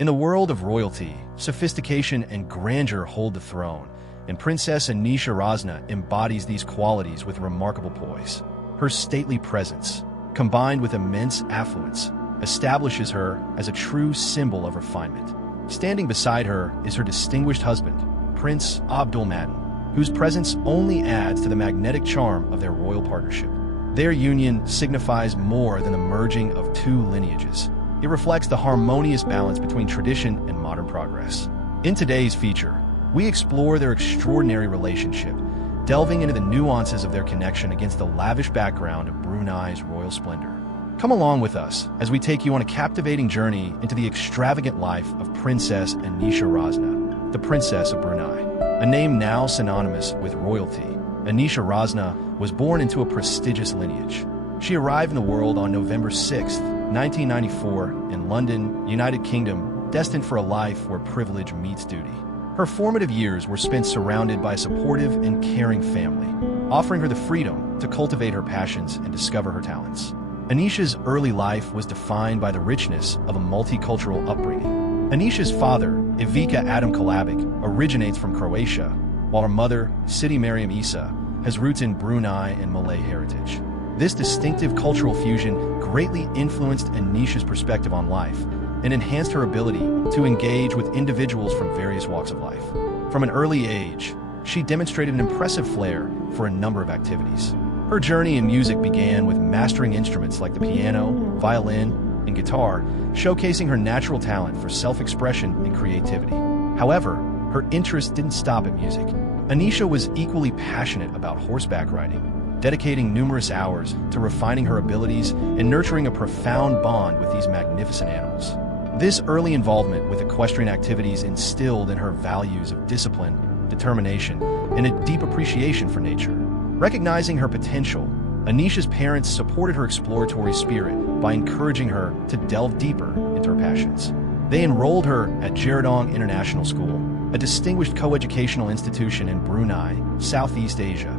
In the world of royalty, sophistication and grandeur hold the throne, and Princess Anisha Razna embodies these qualities with remarkable poise. Her stately presence, combined with immense affluence, establishes her as a true symbol of refinement. Standing beside her is her distinguished husband, Prince Abdulmadin, whose presence only adds to the magnetic charm of their royal partnership. Their union signifies more than the merging of two lineages. It reflects the harmonious balance between tradition and modern progress. In today's feature, we explore their extraordinary relationship, delving into the nuances of their connection against the lavish background of Brunei's royal splendor. Come along with us as we take you on a captivating journey into the extravagant life of Princess Anisha Razna, the Princess of Brunei. A name now synonymous with royalty, Anisha Razna was born into a prestigious lineage. She arrived in the world on November 6, 1994, in London, United Kingdom, destined for a life where privilege meets duty. Her formative years were spent surrounded by a supportive and caring family, offering her the freedom to cultivate her passions and discover her talents. Anisha's early life was defined by the richness of a multicultural upbringing. Anisha's father, Ivica Adam Kalabic, originates from Croatia, while her mother, Siti Mariam Isa, has roots in Brunei and Malay heritage. This distinctive cultural fusion greatly influenced Anisha's perspective on life and enhanced her ability to engage with individuals from various walks of life. From an early age, she demonstrated an impressive flair for a number of activities. Her journey in music began with mastering instruments like the piano, violin, and guitar, showcasing her natural talent for self-expression and creativity. However, her interest didn't stop at music. Anisha was equally passionate about horseback riding, dedicating numerous hours to refining her abilities and nurturing a profound bond with these magnificent animals. This early involvement with equestrian activities instilled in her values of discipline, determination, and a deep appreciation for nature. Recognizing her potential, Anisha's parents supported her exploratory spirit by encouraging her to delve deeper into her passions. They enrolled her at Jeradong International School, a distinguished coeducational institution in Brunei, Southeast Asia,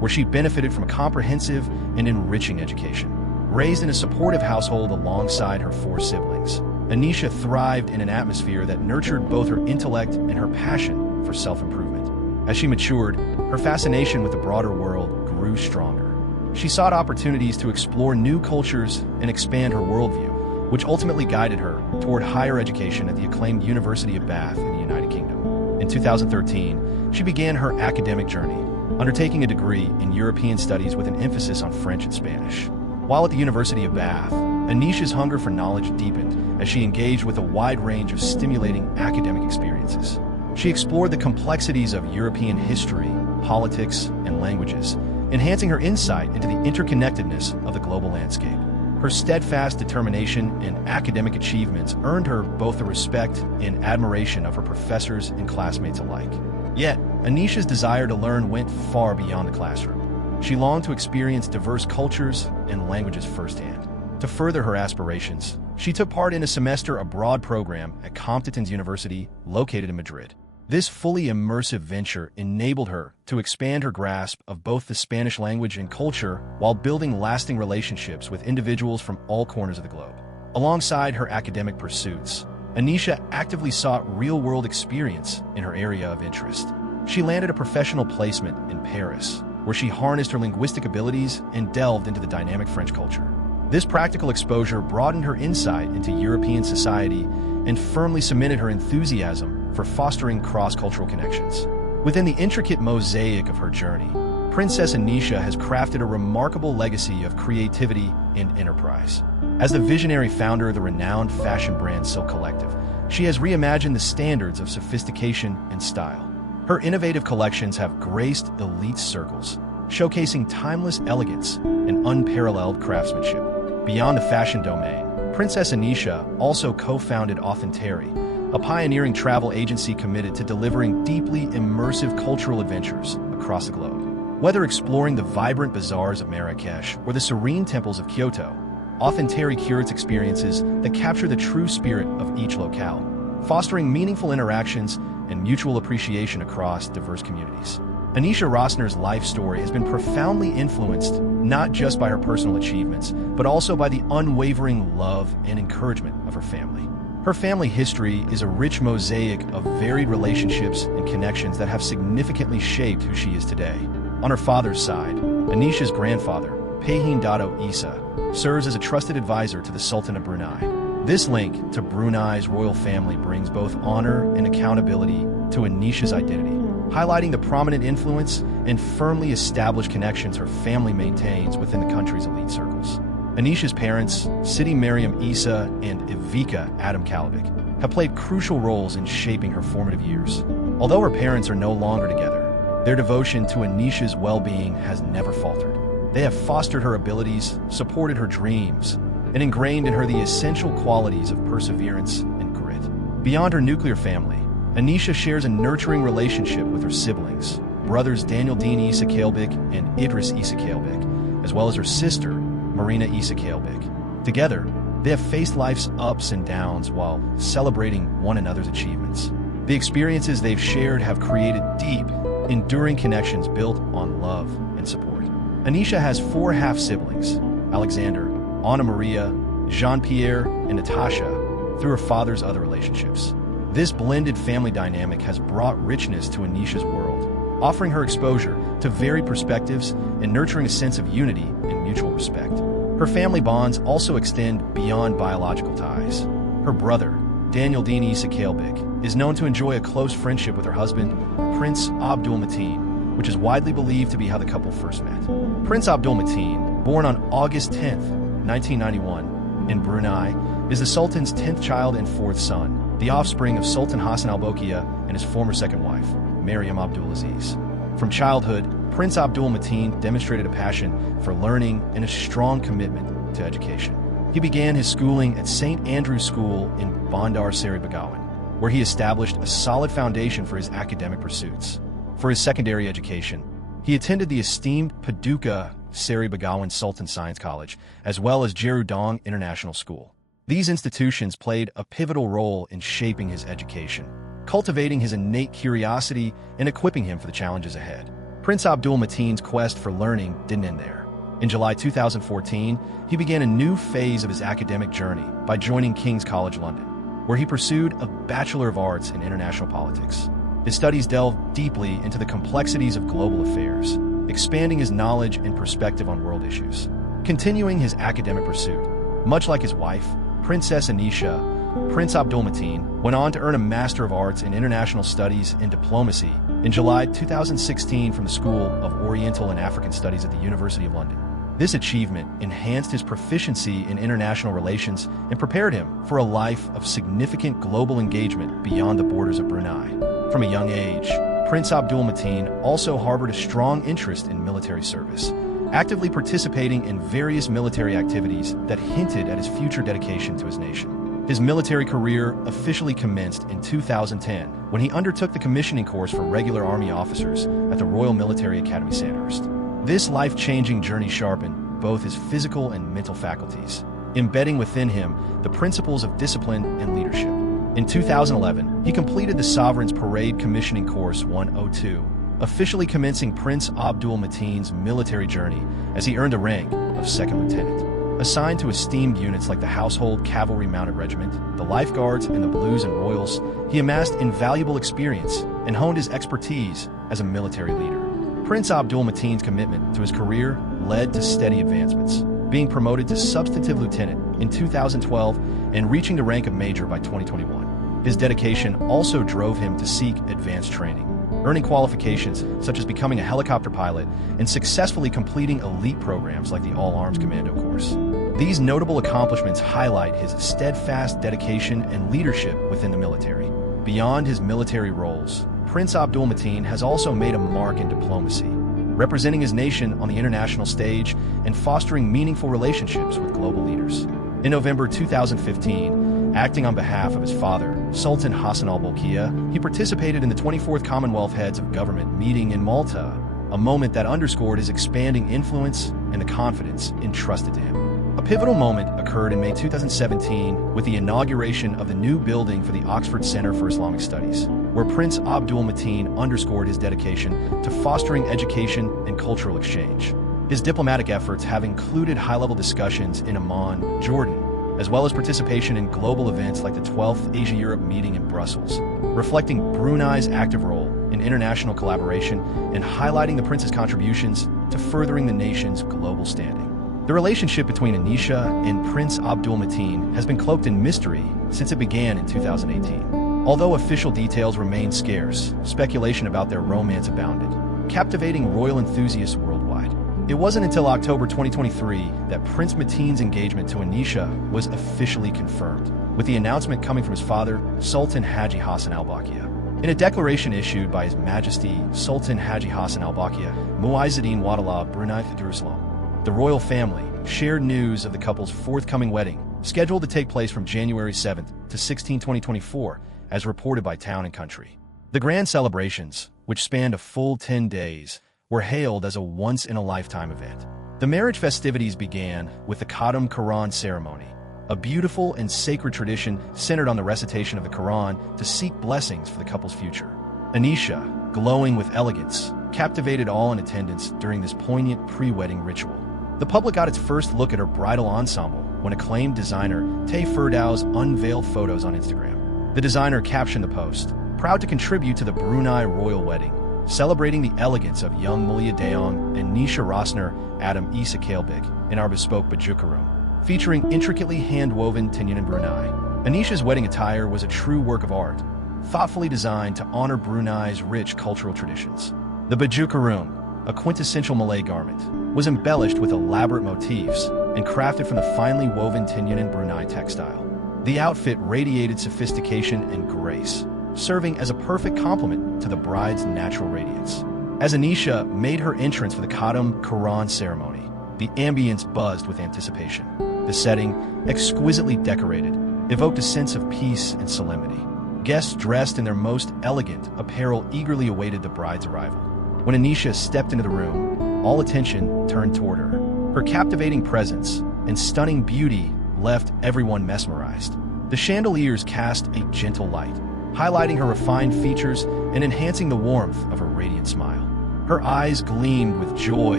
where she benefited from a comprehensive and enriching education. Raised in a supportive household alongside her four siblings, Anisha thrived in an atmosphere that nurtured both her intellect and her passion for self-improvement. As she matured, her fascination with the broader world grew stronger. She sought opportunities to explore new cultures and expand her worldview, which ultimately guided her toward higher education at the acclaimed University of Bath in the United Kingdom. In 2013, she began her academic journey, undertaking a degree in European Studies with an emphasis on French and Spanish. While at the University of Bath, Anisha's hunger for knowledge deepened as she engaged with a wide range of stimulating academic experiences. She explored the complexities of European history, politics, and languages, enhancing her insight into the interconnectedness of the global landscape. Her steadfast determination and academic achievements earned her both the respect and admiration of her professors and classmates alike. Yet, Anisha's desire to learn went far beyond the classroom. She longed to experience diverse cultures and languages firsthand. To further her aspirations, she took part in a semester abroad program at Complutense University, located in Madrid. This fully immersive venture enabled her to expand her grasp of both the Spanish language and culture while building lasting relationships with individuals from all corners of the globe. Alongside her academic pursuits, Anisha actively sought real-world experience in her area of interest. She landed a professional placement in Paris, where she harnessed her linguistic abilities and delved into the dynamic French culture. This practical exposure broadened her insight into European society and firmly cemented her enthusiasm for fostering cross-cultural connections. Within the intricate mosaic of her journey, Princess Anisha has crafted a remarkable legacy of creativity and enterprise. As the visionary founder of the renowned fashion brand Silk Collective, she has reimagined the standards of sophistication and style. Her innovative collections have graced elite circles, showcasing timeless elegance and unparalleled craftsmanship. Beyond the fashion domain, Princess Anisha also co-founded Authentary, a pioneering travel agency committed to delivering deeply immersive cultural adventures across the globe. Whether exploring the vibrant bazaars of Marrakesh or the serene temples of Kyoto, Authentary curates experiences that capture the true spirit of each locale, fostering meaningful interactions and mutual appreciation across diverse communities. Anisha Rosner's life story has been profoundly influenced not just by her personal achievements, but also by the unwavering love and encouragement of her family. Her family history is a rich mosaic of varied relationships and connections that have significantly shaped who she is today. On her father's side, Anisha's grandfather, Payhin Dado Isa, serves as a trusted advisor to the Sultan of Brunei. This link to Brunei's royal family brings both honor and accountability to Anisha's identity, highlighting the prominent influence and firmly established connections her family maintains within the country's elite circles. Anisha's parents, Siti Mariam Isa and Ivika Adam Kalabik, have played crucial roles in shaping her formative years. Although her parents are no longer together, their devotion to Anisha's well-being has never faltered. They have fostered her abilities, supported her dreams, and ingrained in her the essential qualities of perseverance and grit. Beyond her nuclear family, Anisha shares a nurturing relationship with her siblings, brothers Daniel Dean Isa Kalabik and Idris Isa Kalabik, as well as her sister, Marina Isa Kalabik. Together, they have faced life's ups and downs while celebrating one another's achievements. The experiences they've shared have created deep, enduring connections built on love and support. Anisha has 4 half-siblings, Alexander, Anna Maria, Jean-Pierre, and Natasha, through her father's other relationships. This blended family dynamic has brought richness to Anisha's world, offering her exposure to varied perspectives and nurturing a sense of unity and mutual respect. Her family bonds also extend beyond biological ties. Her brother, Daniel Dean Isa Kalabik, is known to enjoy a close friendship with her husband, Prince Abdul Mateen, which is widely believed to be how the couple first met. Prince Abdul Mateen, born on August 10, 1991, in Brunei, is the Sultan's 10th child and 4th son, the offspring of Sultan Hassan al-Bolkiah and his former second wife, Mariam Abdulaziz. From childhood, Prince Abdul Mateen demonstrated a passion for learning and a strong commitment to education. He began his schooling at St. Andrew's School in Bandar Seri Begawan, where he established a solid foundation for his academic pursuits. For his secondary education, he attended the esteemed Paduka Seri Begawan Sultan Science College, as well as Jerudong International School. These institutions played a pivotal role in shaping his education, cultivating his innate curiosity and equipping him for the challenges ahead. Prince Abdul Mateen's quest for learning didn't end there. In July 2014, he began a new phase of his academic journey by joining King's College London, where he pursued a Bachelor of Arts in International Politics. His studies delved deeply into the complexities of global affairs, expanding his knowledge and perspective on world issues. Continuing his academic pursuit, much like his wife, Princess Anisha, Prince Abdul Mateen went on to earn a Master of Arts in International Studies and Diplomacy in July 2016 from the School of Oriental and African Studies at the University of London. This achievement enhanced his proficiency in international relations and prepared him for a life of significant global engagement beyond the borders of Brunei. From a young age, Prince Abdul Mateen also harbored a strong interest in military service, actively participating in various military activities that hinted at his future dedication to his nation. His military career officially commenced in 2010 when he undertook the commissioning course for regular Army officers at the Royal Military Academy Sandhurst. This life-changing journey sharpened both his physical and mental faculties, embedding within him the principles of discipline and leadership. In 2011, he completed the Sovereign's Parade Commissioning Course 102, officially commencing Prince Abdul Mateen's military journey as he earned a rank of second lieutenant. Assigned to esteemed units like the Household Cavalry Mounted Regiment, the Lifeguards, and the Blues and Royals, he amassed invaluable experience and honed his expertise as a military leader. Prince Abdul Mateen's commitment to his career led to steady advancements, being promoted to substantive lieutenant in 2012 and reaching the rank of major by 2021. His dedication also drove him to seek advanced training, earning qualifications such as becoming a helicopter pilot and successfully completing elite programs like the All-Arms Commando course. These notable accomplishments highlight his steadfast dedication and leadership within the military. Beyond his military roles, Prince Abdul Mateen has also made a mark in diplomacy, representing his nation on the international stage and fostering meaningful relationships with global leaders. In November 2015, acting on behalf of his father, Sultan Hassan al-Bolkiah, he participated in the 24th Commonwealth Heads of Government meeting in Malta, a moment that underscored his expanding influence and the confidence entrusted to him. A pivotal moment occurred in May 2017 with the inauguration of the new building for the Oxford Centre for Islamic Studies, where Prince Abdul Mateen underscored his dedication to fostering education and cultural exchange. His diplomatic efforts have included high-level discussions in Amman, Jordan, as well as participation in global events like the 12th Asia-Europe meeting in Brussels, reflecting Brunei's active role in international collaboration and highlighting the prince's contributions to furthering the nation's global standing. The relationship between Anisha and Prince Abdulmateen has been cloaked in mystery since it began in 2018. Although official details remain scarce, speculation about their romance abounded, captivating royal enthusiasts worldwide. It wasn't until October 2023 that Prince Mateen's engagement to Anisha was officially confirmed, with the announcement coming from his father, Sultan Haji Hassan Al Bolkiah. In a declaration issued by His Majesty Sultan Haji Hassan Al Bolkiah, Muizzuddin Wadallah of Brunei Darussalam, the royal family shared news of the couple's forthcoming wedding, scheduled to take place from January 7th to 16, 2024, as reported by Town & Country. The grand celebrations, which spanned a full 10 days, were hailed as a once-in-a-lifetime event. The marriage festivities began with the Khatam Quran ceremony, a beautiful and sacred tradition centered on the recitation of the Quran to seek blessings for the couple's future. Anisha, glowing with elegance, captivated all in attendance during this poignant pre-wedding ritual. The public got its first look at her bridal ensemble when acclaimed designer Tay Firdau's unveiled photos on Instagram. The designer captioned the post, "Proud to contribute to the Brunei royal wedding, celebrating the elegance of young Mulia Daong and Nisha Rosner Adam Isa Kalebik in our bespoke Bajuka room, featuring intricately hand-woven Tinyan Brunei." Anisha's wedding attire was a true work of art, thoughtfully designed to honor Brunei's rich cultural traditions. The Bajuka room, a quintessential Malay garment, was embellished with elaborate motifs and crafted from the finely woven Tinyan Brunei textile. The outfit radiated sophistication and grace, serving as a perfect complement to the bride's natural radiance. As Anisha made her entrance for the Khatam Quran ceremony, the ambience buzzed with anticipation. The setting, exquisitely decorated, evoked a sense of peace and solemnity. Guests dressed in their most elegant apparel eagerly awaited the bride's arrival. When Anisha stepped into the room, all attention turned toward her. Her captivating presence and stunning beauty left everyone mesmerized. The chandeliers cast a gentle light, highlighting her refined features and enhancing the warmth of her radiant smile. Her eyes gleamed with joy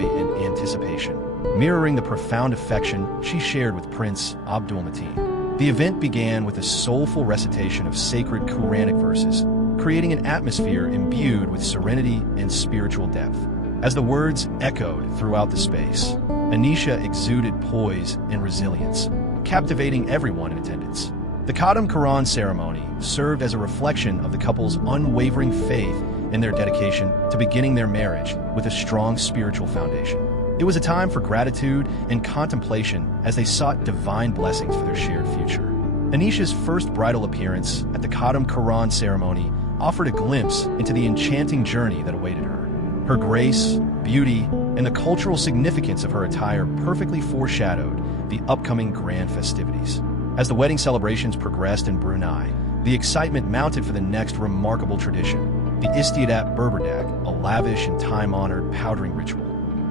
and anticipation, mirroring the profound affection she shared with Prince Abdulmateen. The event began with a soulful recitation of sacred Quranic verses, creating an atmosphere imbued with serenity and spiritual depth. As the words echoed throughout the space, Anisha exuded poise and resilience, captivating everyone in attendance. The Khatam Quran ceremony served as a reflection of the couple's unwavering faith and their dedication to beginning their marriage with a strong spiritual foundation. It was a time for gratitude and contemplation as they sought divine blessings for their shared future. Anisha's first bridal appearance at the Khatam Quran ceremony offered a glimpse into the enchanting journey that awaited her. Her grace, beauty, and the cultural significance of her attire perfectly foreshadowed the upcoming grand festivities. As the wedding celebrations progressed in Brunei, the excitement mounted for the next remarkable tradition, the Istiadat Berberdak, a lavish and time-honored powdering ritual.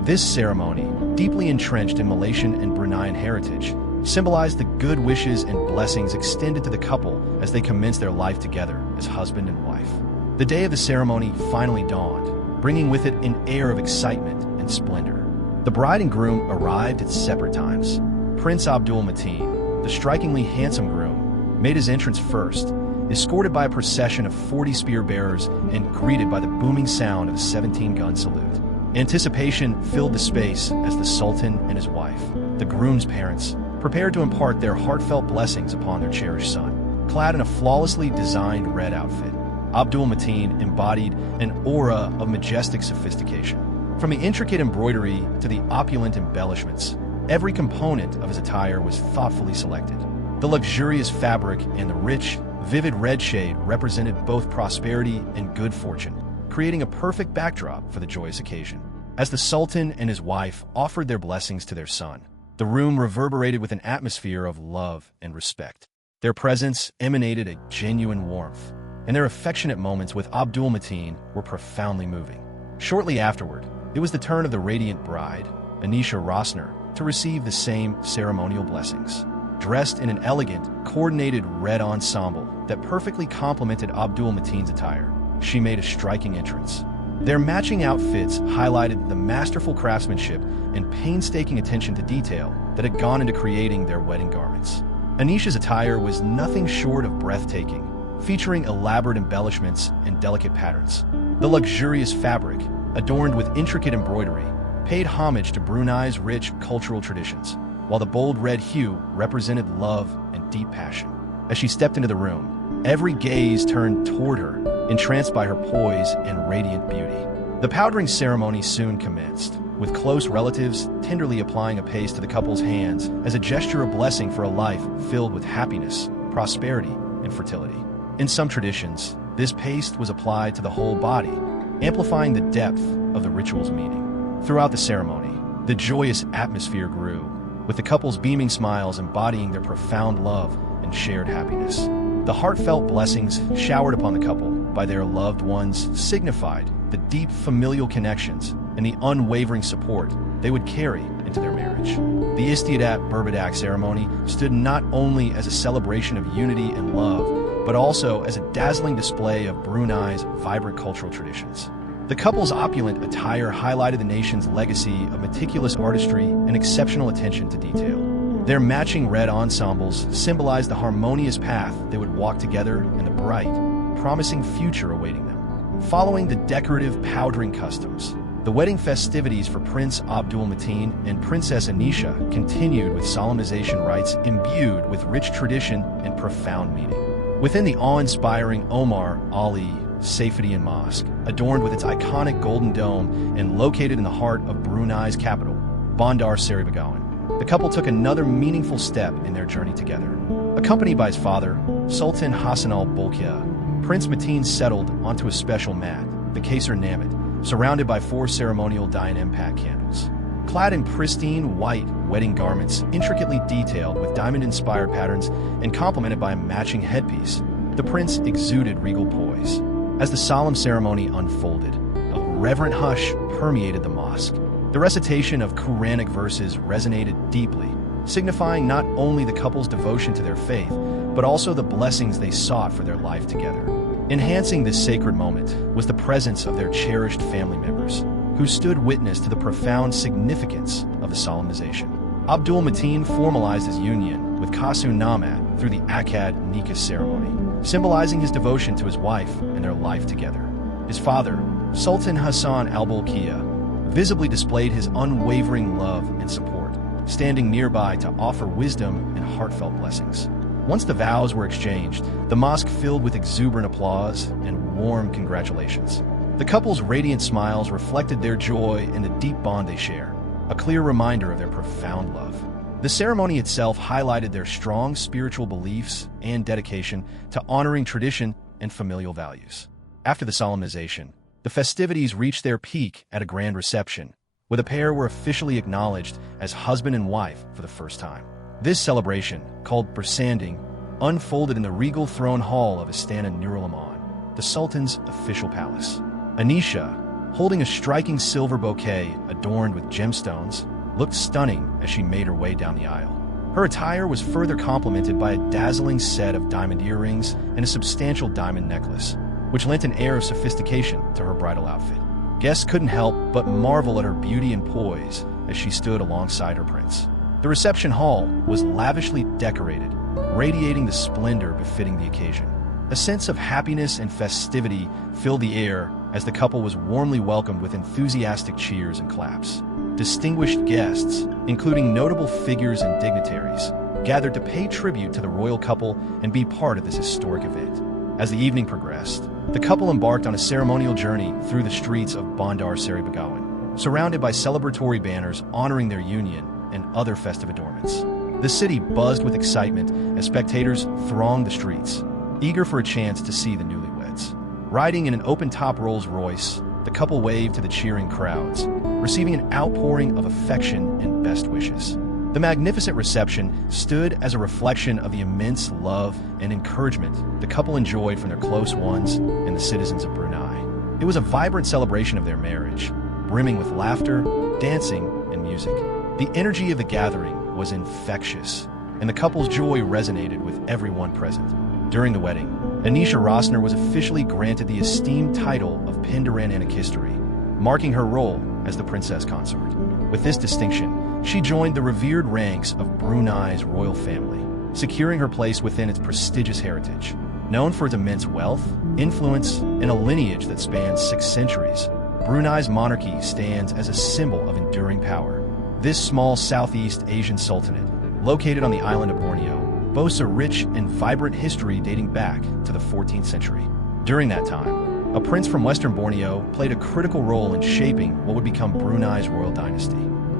This ceremony, deeply entrenched in Malaysian and Bruneian heritage, symbolized the good wishes and blessings extended to the couple as they commenced their life together as husband and wife. The day of the ceremony finally dawned, bringing with it an air of excitement and splendor. The bride and groom arrived at separate times. Prince Abdulmateen, the strikingly handsome groom, made his entrance first, escorted by a procession of 40 spear bearers and greeted by the booming sound of a 17-gun salute. Anticipation filled the space as the Sultan and his wife, the groom's parents, prepared to impart their heartfelt blessings upon their cherished son. Clad in a flawlessly designed red outfit, Abdulmateen embodied an aura of majestic sophistication. From the intricate embroidery to the opulent embellishments, every component of his attire was thoughtfully selected. The luxurious fabric and the rich, vivid red shade represented both prosperity and good fortune, creating a perfect backdrop for the joyous occasion. As the Sultan and his wife offered their blessings to their son, the room reverberated with an atmosphere of love and respect. Their presence emanated a genuine warmth, and their affectionate moments with Abdulmateen were profoundly moving. Shortly afterward, it was the turn of the radiant bride, Anisha Rosner, to receive the same ceremonial blessings. Dressed in an elegant, coordinated red ensemble that perfectly complemented Abdulmateen's attire, she made a striking entrance. Their matching outfits highlighted the masterful craftsmanship and painstaking attention to detail that had gone into creating their wedding garments. Anisha's attire was nothing short of breathtaking, featuring elaborate embellishments and delicate patterns. The luxurious fabric, adorned with intricate embroidery, paid homage to Brunei's rich cultural traditions, while the bold red hue represented love and deep passion. As she stepped into the room, every gaze turned toward her, entranced by her poise and radiant beauty. The powdering ceremony soon commenced, with close relatives tenderly applying a paste to the couple's hands as a gesture of blessing for a life filled with happiness, prosperity, and fertility. In some traditions, this paste was applied to the whole body, amplifying the depth of the ritual's meaning. Throughout the ceremony, the joyous atmosphere grew, with the couple's beaming smiles embodying their profound love and shared happiness. The heartfelt blessings showered upon the couple by their loved ones signified the deep familial connections and the unwavering support they would carry into their marriage. The Istiadat Berbadak ceremony stood not only as a celebration of unity and love, but also as a dazzling display of Brunei's vibrant cultural traditions. The couple's opulent attire highlighted the nation's legacy of meticulous artistry and exceptional attention to detail. Their matching red ensembles symbolized the harmonious path they would walk together and the bright, promising future awaiting them. Following the decorative powdering customs, the wedding festivities for Prince Abdul Mateen and Princess Anisha continued with solemnization rites imbued with rich tradition and profound meaning. Within the awe-inspiring Omar Ali Saifuddin Mosque, adorned with its iconic golden dome and located in the heart of Brunei's capital, Bandar Seri Begawan, the couple took another meaningful step in their journey together. Accompanied by his father, Sultan Hassan al-Bolkiah, Prince Mateen settled onto a special mat, the Kaisar Namit, surrounded by 4 ceremonial Dian Impact candles. Clad in pristine white wedding garments intricately detailed with diamond-inspired patterns and complemented by a matching headpiece, the prince exuded regal poise. As the solemn ceremony unfolded, a reverent hush permeated the mosque. The recitation of Quranic verses resonated deeply, signifying not only the couple's devotion to their faith, but also the blessings they sought for their life together. Enhancing this sacred moment was the presence of their cherished family members, who stood witness to the profound significance of the solemnization. Abdul Mateen formalized his union with Qasun Namat through the Akad Nikah ceremony, symbolizing his devotion to his wife and their life together. His father, Sultan Hassan al-Bolkiah, visibly displayed his unwavering love and support, standing nearby to offer wisdom and heartfelt blessings. Once the vows were exchanged, the mosque filled with exuberant applause and warm congratulations. The couple's radiant smiles reflected their joy and the deep bond they share, a clear reminder of their profound love. The ceremony itself highlighted their strong spiritual beliefs and dedication to honoring tradition and familial values. After the solemnization, the festivities reached their peak at a grand reception, where the pair were officially acknowledged as husband and wife for the first time. This celebration, called Bersanding, unfolded in the regal throne hall of Istana Nurul Aman, the Sultan's official palace. Anisha, holding a striking silver bouquet adorned with gemstones, looked stunning as she made her way down the aisle. Her attire was further complemented by a dazzling set of diamond earrings and a substantial diamond necklace, which lent an air of sophistication to her bridal outfit. Guests couldn't help but marvel at her beauty and poise as she stood alongside her prince. The reception hall was lavishly decorated, radiating the splendor befitting the occasion. A sense of happiness and festivity filled the air as the couple was warmly welcomed with enthusiastic cheers and claps. Distinguished guests, including notable figures and dignitaries, gathered to pay tribute to the royal couple and be part of this historic event. As the evening progressed, the couple embarked on a ceremonial journey through the streets of Bandar Seri Begawan, surrounded by celebratory banners honoring their union and other festive adornments. The city buzzed with excitement as spectators thronged the streets, eager for a chance to see the newlyweds. Riding in an open-top Rolls-Royce, the couple waved to the cheering crowds, receiving an outpouring of affection and best wishes. The magnificent reception stood as a reflection of the immense love and encouragement the couple enjoyed from their close ones and the citizens of Brunei. It was a vibrant celebration of their marriage, brimming with laughter, dancing, and music. The energy of the gathering was infectious, and the couple's joy resonated with everyone present. During the wedding, Anisha Rosner was officially granted the esteemed title of Penderan Anak History, marking her role as the princess consort. With this distinction, she joined the revered ranks of Brunei's royal family, securing her place within its prestigious heritage. Known for its immense wealth, influence, and a lineage that spans 6 centuries, Brunei's monarchy stands as a symbol of enduring power. This small Southeast Asian sultanate, located on the island of Borneo, boasts a rich and vibrant history dating back to the 14th century. During that time, a prince from Western Borneo played a critical role in shaping what would become Brunei's royal dynasty.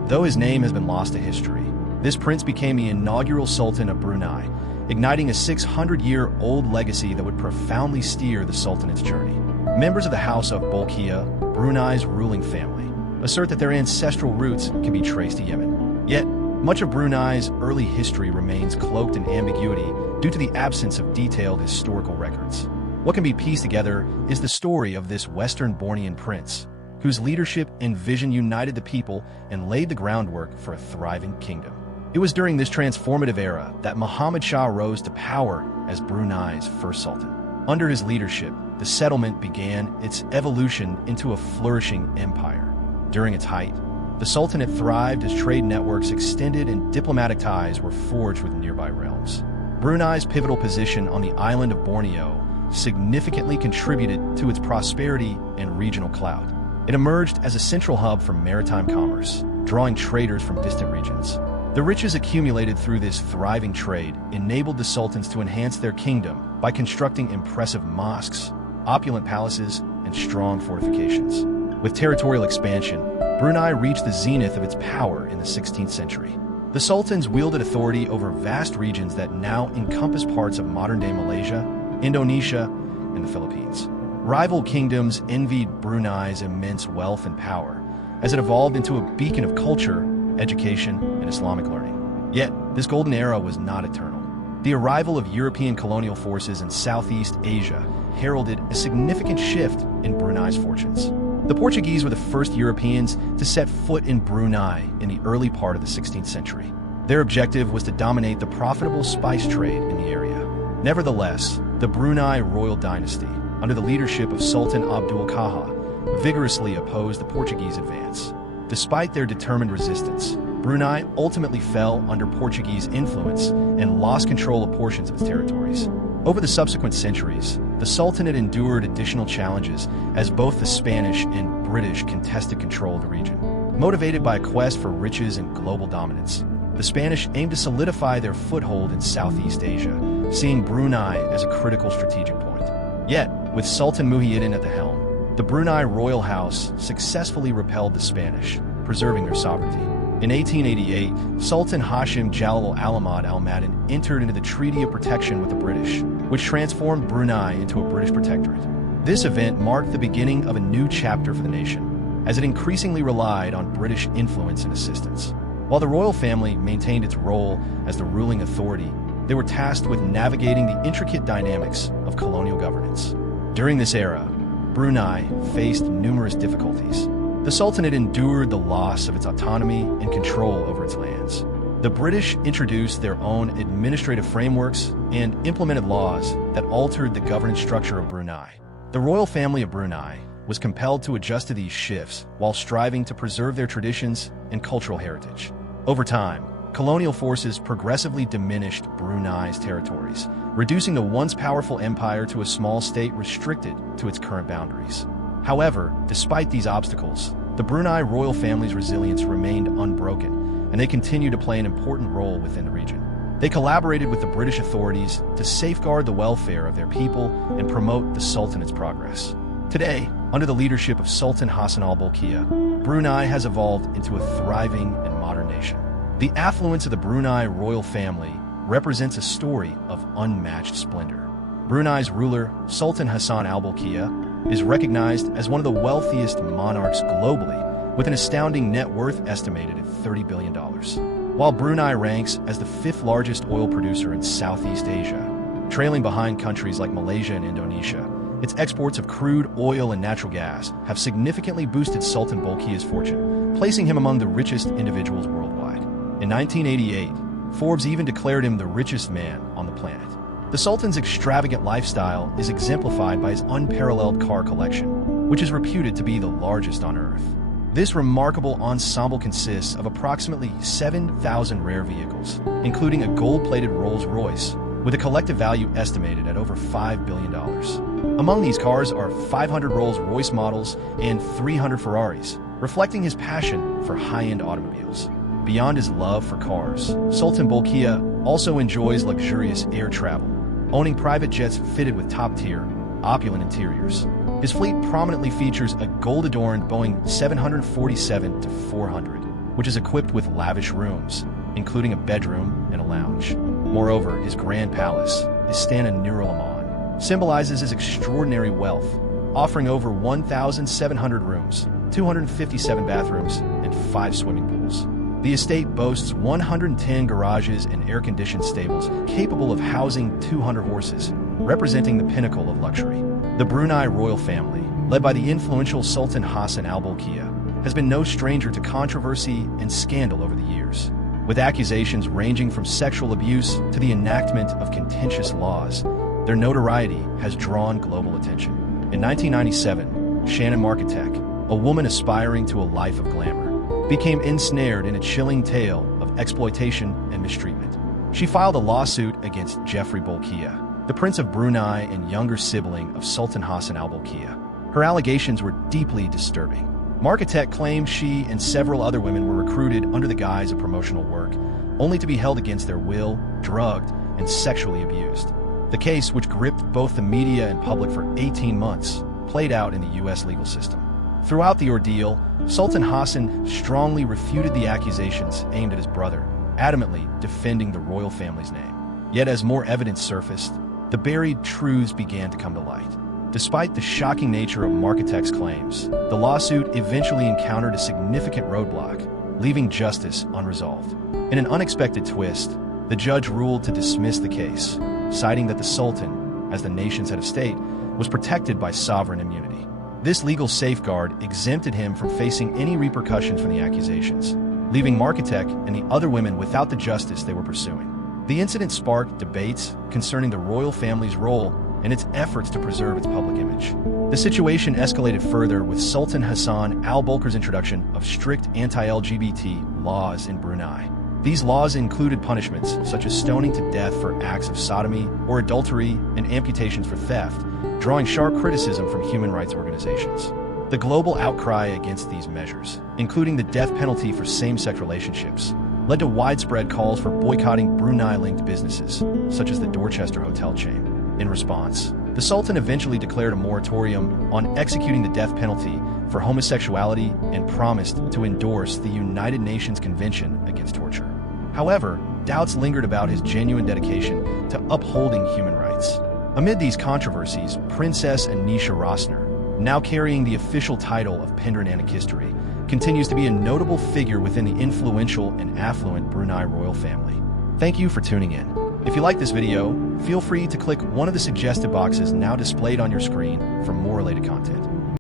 Though his name has been lost to history, this prince became the inaugural Sultan of Brunei, igniting a 600-year-old legacy that would profoundly steer the Sultanate's journey. Members of the House of Bolkiah, Brunei's ruling family, assert that their ancestral roots can be traced to Yemen. Yet, much of Brunei's early history remains cloaked in ambiguity due to the absence of detailed historical records. What can be pieced together is the story of this Western Bornean prince, whose leadership and vision united the people and laid the groundwork for a thriving kingdom. It was during this transformative era that Muhammad Shah rose to power as Brunei's first sultan. Under his leadership, the settlement began its evolution into a flourishing empire. During its height, the Sultanate thrived as trade networks extended and diplomatic ties were forged with nearby realms. Brunei's pivotal position on the island of Borneo significantly contributed to its prosperity and regional clout. It emerged as a central hub for maritime commerce, drawing traders from distant regions. The riches accumulated through this thriving trade enabled the sultans to enhance their kingdom by constructing impressive mosques, opulent palaces, and strong fortifications. With territorial expansion, Brunei reached the zenith of its power in the 16th century. The sultans wielded authority over vast regions that now encompass parts of modern-day Malaysia, Indonesia, and the Philippines. Rival kingdoms envied Brunei's immense wealth and power as it evolved into a beacon of culture, education, and Islamic learning. Yet, this golden era was not eternal. The arrival of European colonial forces in Southeast Asia heralded a significant shift in Brunei's fortunes. The Portuguese were the first Europeans to set foot in Brunei in the early part of the 16th century. Their objective was to dominate the profitable spice trade in the area. Nevertheless, the Brunei royal dynasty, under the leadership of Sultan Abdul Qaha, vigorously opposed the Portuguese advance. Despite their determined resistance, Brunei ultimately fell under Portuguese influence and lost control of portions of its territories. Over the subsequent centuries, the Sultanate endured additional challenges as both the Spanish and British contested control of the region. Motivated by a quest for riches and global dominance, the Spanish aimed to solidify their foothold in Southeast Asia, seeing Brunei as a critical strategic point. Yet, with Sultan Muhyiddin at the helm, the Brunei royal house successfully repelled the Spanish, preserving their sovereignty. In 1888, Sultan Hashim Jalal al-Ahmad al-Madin entered into the Treaty of Protection with the British, which transformed Brunei into a British protectorate. This event marked the beginning of a new chapter for the nation, as it increasingly relied on British influence and assistance. While the royal family maintained its role as the ruling authority, they were tasked with navigating the intricate dynamics of colonial governance. During this era, Brunei faced numerous difficulties. The Sultanate endured the loss of its autonomy and control over its lands. The British introduced their own administrative frameworks and implemented laws that altered the governance structure of Brunei. The royal family of Brunei was compelled to adjust to these shifts while striving to preserve their traditions and cultural heritage. Over time, colonial forces progressively diminished Brunei's territories, reducing the once powerful empire to a small state restricted to its current boundaries. However, despite these obstacles, the Brunei royal family's resilience remained unbroken, and they continued to play an important role within the region. They collaborated with the British authorities to safeguard the welfare of their people and promote the Sultanate's progress. Today, under the leadership of Sultan Hassan al-Bolkiah, Brunei has evolved into a thriving and modern nation. The affluence of the Brunei royal family represents a story of unmatched splendor. Brunei's ruler, Sultan Hassan al-Bolkiah, is recognized as one of the wealthiest monarchs globally, with an astounding net worth estimated at $30 billion. While Brunei ranks as the 5th largest oil producer in Southeast Asia, trailing behind countries like Malaysia and Indonesia, its exports of crude oil and natural gas have significantly boosted Sultan Bolkiah's fortune, placing him among the richest individuals worldwide. In 1988, Forbes even declared him the richest man on the planet. The Sultan's extravagant lifestyle is exemplified by his unparalleled car collection, which is reputed to be the largest on Earth. This remarkable ensemble consists of approximately 7,000 rare vehicles, including a gold-plated Rolls-Royce, with a collective value estimated at over $5 billion. Among these cars are 500 Rolls-Royce models and 300 Ferraris, reflecting his passion for high-end automobiles. Beyond his love for cars, Sultan Bolkiah also enjoys luxurious air travel, owning private jets fitted with top-tier, opulent interiors. His fleet prominently features a gold-adorned Boeing 747-400, which is equipped with lavish rooms, including a bedroom and a lounge. Moreover, his grand palace, Istana Nur al-Aman, symbolizes his extraordinary wealth, offering over 1,700 rooms, 257 bathrooms, and 5 swimming pools. The estate boasts 110 garages and air-conditioned stables capable of housing 200 horses, representing the pinnacle of luxury. The Brunei royal family, led by the influential Sultan Hassan al-Bolkiah, has been no stranger to controversy and scandal over the years. With accusations ranging from sexual abuse to the enactment of contentious laws, their notoriety has drawn global attention. In 1997, Shannon Markitek, a woman aspiring to a life of glamour, became ensnared in a chilling tale of exploitation and mistreatment. She filed a lawsuit against Jeffrey Bolkiah, the Prince of Brunei and younger sibling of Sultan Hassan al-Bolkiah. Her allegations were deeply disturbing. Markitek claimed she and several other women were recruited under the guise of promotional work, only to be held against their will, drugged, and sexually abused. The case, which gripped both the media and public for 18 months, played out in the U.S. legal system. Throughout the ordeal, Sultan Hassan strongly refuted the accusations aimed at his brother, adamantly defending the royal family's name. Yet as more evidence surfaced, the buried truths began to come to light. Despite the shocking nature of Markitek's claims, the lawsuit eventually encountered a significant roadblock, leaving justice unresolved. In an unexpected twist, the judge ruled to dismiss the case, citing that the Sultan, as the nation's head of state, was protected by sovereign immunity. This legal safeguard exempted him from facing any repercussions from the accusations, leaving Markitek and the other women without the justice they were pursuing. The incident sparked debates concerning the royal family's role and its efforts to preserve its public image. The situation escalated further with Sultan Hassan al-Bolkiah's introduction of strict anti-LGBT laws in Brunei. These laws included punishments such as stoning to death for acts of sodomy or adultery and amputations for theft, drawing sharp criticism from human rights organizations. The global outcry against these measures, including the death penalty for same-sex relationships, led to widespread calls for boycotting Brunei-linked businesses, such as the Dorchester hotel chain. In response, the Sultan eventually declared a moratorium on executing the death penalty for homosexuality and promised to endorse the United Nations Convention Against Torture. However, doubts lingered about his genuine dedication to upholding human rights. Amid these controversies, Princess Anisha Rosner, now carrying the official title of Pendran Anikistory, continues to be a notable figure within the influential and affluent Brunei royal family. Thank you for tuning in. If you like this video, feel free to click one of the suggested boxes now displayed on your screen for more related content.